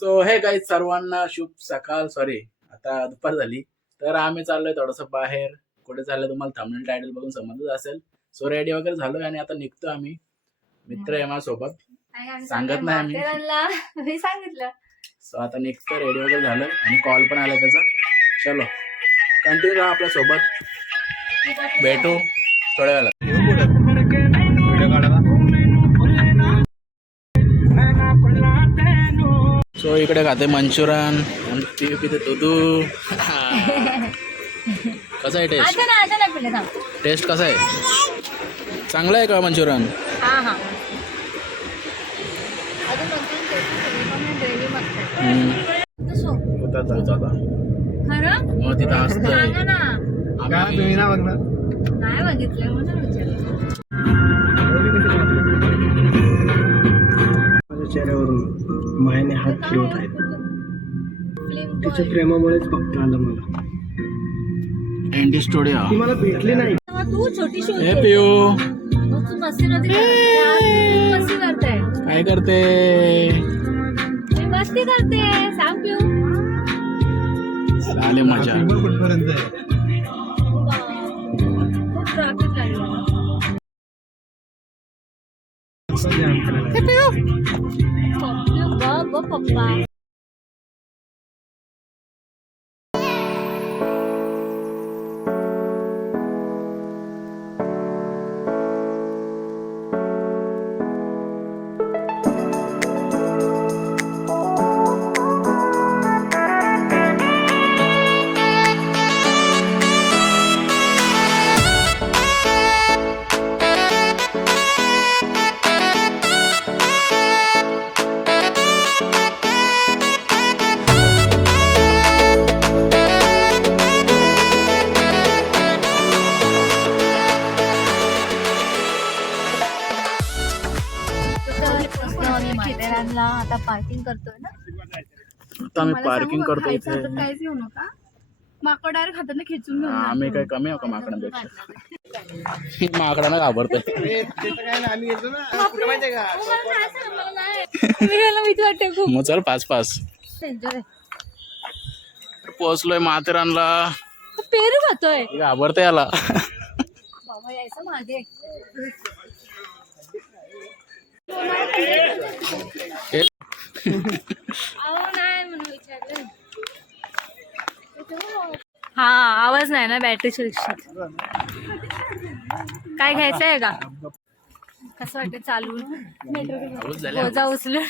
So हे काही सर्वांना शुभ सकाळ. सॉरी आता दुपार झाली. तर आम्ही चाललोय थोडस बाहेर. कुठे चाललंय तुम्हाला थंबनेल टायटल बघून समजत असेल. सो रेडी वगैरे झालोय आणि आता निघतो आम्ही. मित्र आहे माझ्यासोबत. सांगत नाही आम्ही. सांगितलं. सो आता निघतो रेडी वगैरे झालोय. आणि कॉल पण आला त्याचा. चलो कंटिन्यू राहा आपल्यासोबत भेटू थोड्या वेळात. सो इकडे खाते मंचुरन आणि ती पिते दुधू कसं आहे टेस्ट टेस्ट कसा आहे? चांगलं आहे का मंचुरन हा हा. अजून नंतर ग्रेव्ही मस्त आहे. तसं. खरं? मग तिथं आम्ही नाही बघितलं फिरवत आहेत तिच्या प्रेमामुळेच बघता आलं मला. एंडी स्टुडिओ ती मला भेटली नाही. तू हे तू मस्ती मस्ती करते. काय करते? मी मस्ती करते. सांग आले मजा. खूप ट्रॅफिक लागलं. पप्पू 好吧。माथेरानला आता पार्किंग करतोय ना? आता आम्ही पार्किंग करतो इथे. काहीच घेऊ नका. माकड डायरेक्ट हाताने खेचून घेऊन आम्ही काय कमी आहो का माकडांपेक्षा? माकडांना घाबरतोय. भीती वाटते खूप. मग चल पाच पाच पोहोचलोय माथेरानला पेरू खातोय. घाबरते याला. बाबा यायचं मागे हे अहो नाही म्हणून विचारलं हा आवाज नाही ना बॅटरीच्या रिक्षात काय घ्यायचं आहे का? कसं वाटतं झाली ओझा उचलून.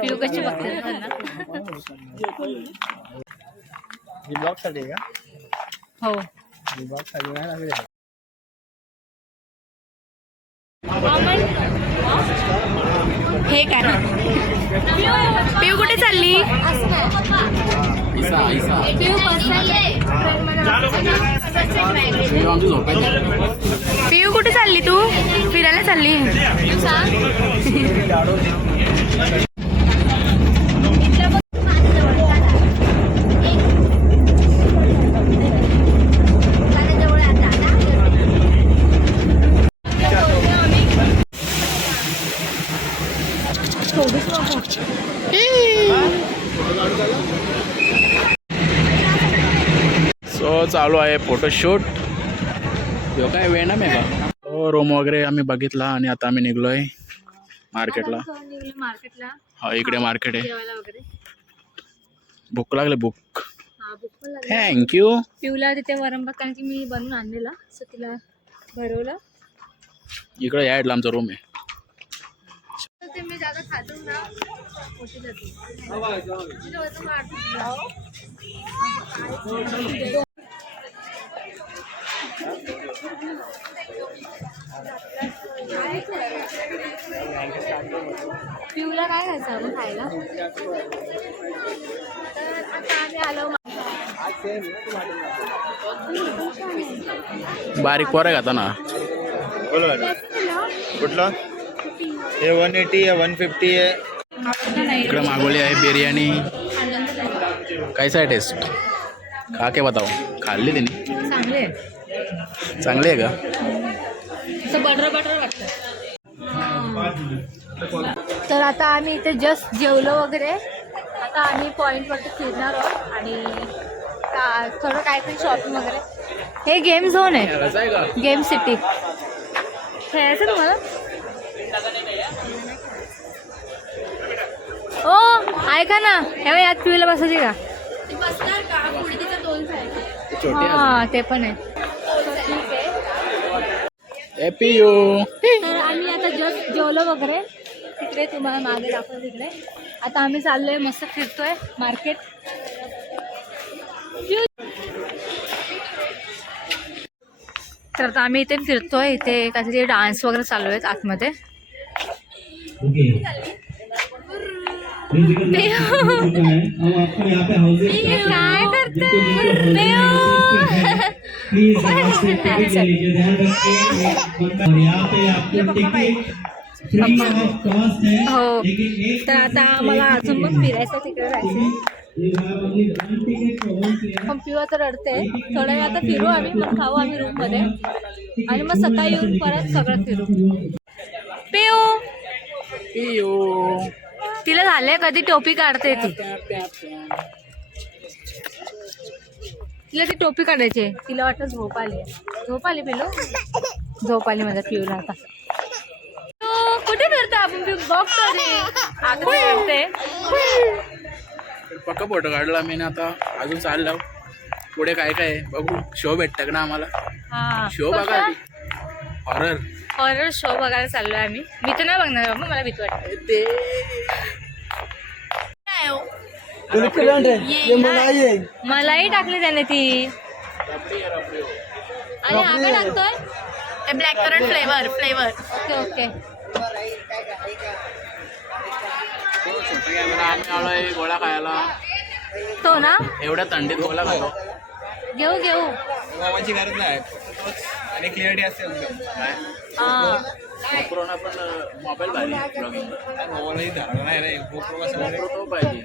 पिऊ कशी बघते? हो हे काय? पिऊ कुठे चालली? पिऊ पिऊ कुठे चालली तू? फिरायला चालली. सो चालू आहे फोटोशूट जो काय वेळ आहे का हो रूम वगैरे आम्ही बघितला आणि आता आम्ही निघलोय मार्केटला हा इकडे मार्केट आहे. भूक लागले भूक. थँक्यू पिऊला तिथे वरंबा कारण की मी बनवून आणलेला. सो तिला भरवलं. इकडे या आमचा रूम आहे ते मी जागा खातो ना मोठी जाते तिला वजन वाढतं. पिऊला काय खायचं आपण खायला? तर आता आम्ही आलो बारीक पोरं खाता ना कुठलं? हे वन एटी आहे वन फिफ्टी आहे इकडे मागवली आहे बिर्याणी. कैसा आहे टेस्ट खा के बताओ. खाल्ली तिने चांगले चांगली आहे का? बटर बटर वाटतं. तर आता आम्ही इथे जस्ट जेवलो वगैरे. आता आम्ही पॉईंटवरती फिरणार आहोत आणि का- थोडं काहीतरी शॉपिंग वगैरे. हे गेम झोन आहे. का? गेम सिटी खेळायचं तुम्हाला? ओ ऐका ना. हे यात पिऊला बसायची का? हा ते पण आहे. तर आम्ही आता जस्ट जेवलो वगैरे. तिकडे तुम्हाला मागे दाखवलं तिकडे. आता आम्ही चाललोय मस्त फिरतोय मार्केट तर आता आम्ही इथे फिरतोय. इथे काहीतरी डान्स वगैरे चालू आहेत आतमध्ये. काय करते प्लीज है तर आता आम्हाला अजून पण फिरायचं तिकडे जायचं पिऊ आता रडते. थोड्या वेळ आता फिरू आम्ही. मग खाऊ आम्ही रूममध्ये आणि मग सकाळी येऊन परत सगळं फिरू पिऊ पियू तिला झाले कधी टोपी काढते ती. तिला ती टोपी काढायची आहे. तिला वाटतं झोप आली आहे. झोप आली पिलो झोप आली माझ्या पिऊला आता. पिऊ, कुठे फिरतो आपण? पिऊ बघतो. पक्का फोटो काढला मी ना आता. अजून चाललो. पुढे काय काय आहे? बघू. शो भेटतं ना आम्हाला. हा. शो बघा हॉरर हॉरर शो बघायला चाललोय आम्ही. मी तर नाही बघणार बाबा मला भीती वाटते. ते. मलाही टाकली त्याने ती. आणि हा काय टाकतोय black currant flavour flavour okay okay. आम्ही आलोय गोळा खायला तो ना? एवढ्या थंडीत गोळा खातो. घेऊ घेऊ. मोबाईलची गरज नाही. आणि क्लिअरिटी असते हा. पण मोबाईल भारी ब्लॉगिंग मोबाईल धारणा नाही रे. तो पाहिजे.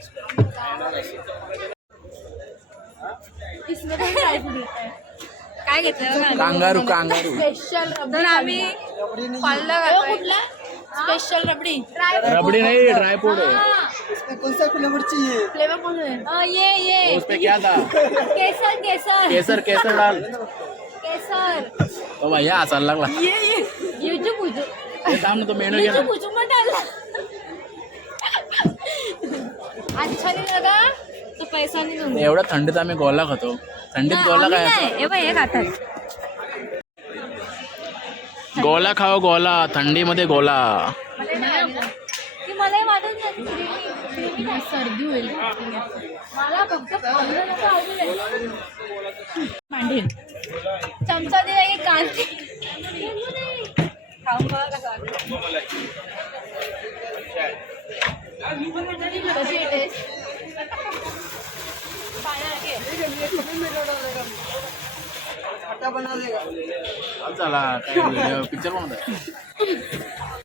काय घेतलं कांगारू कांगारू. तर आम्ही कुठला? स्पेशल रबडी. रबडी नहीं ड्राई फ्रूट है. फ्लेवर कौन है ये ये. केसर केसर. केसर केसर डाल. केसर. तो भैया हसायला लागला. युजू बुजू ते थांब ना तो मेनू घे युजू ना मत डालना अच्छा नहीं लगा तो पैसा नहीं दूंगा एवढ्या थंडीत आम्ही गोला खातो. थंडीत गोला काय नाही. हे बघ हे खातात. गोला खाओ गोला. थंडीमध्ये गोला. ती मलाही वाटत नाही. सर्दी होईल. मला फक्त. मांडील चमचा दिला की कांदे खाऊन बघा कसं. कशी आहे. चला पिक्चर बनवत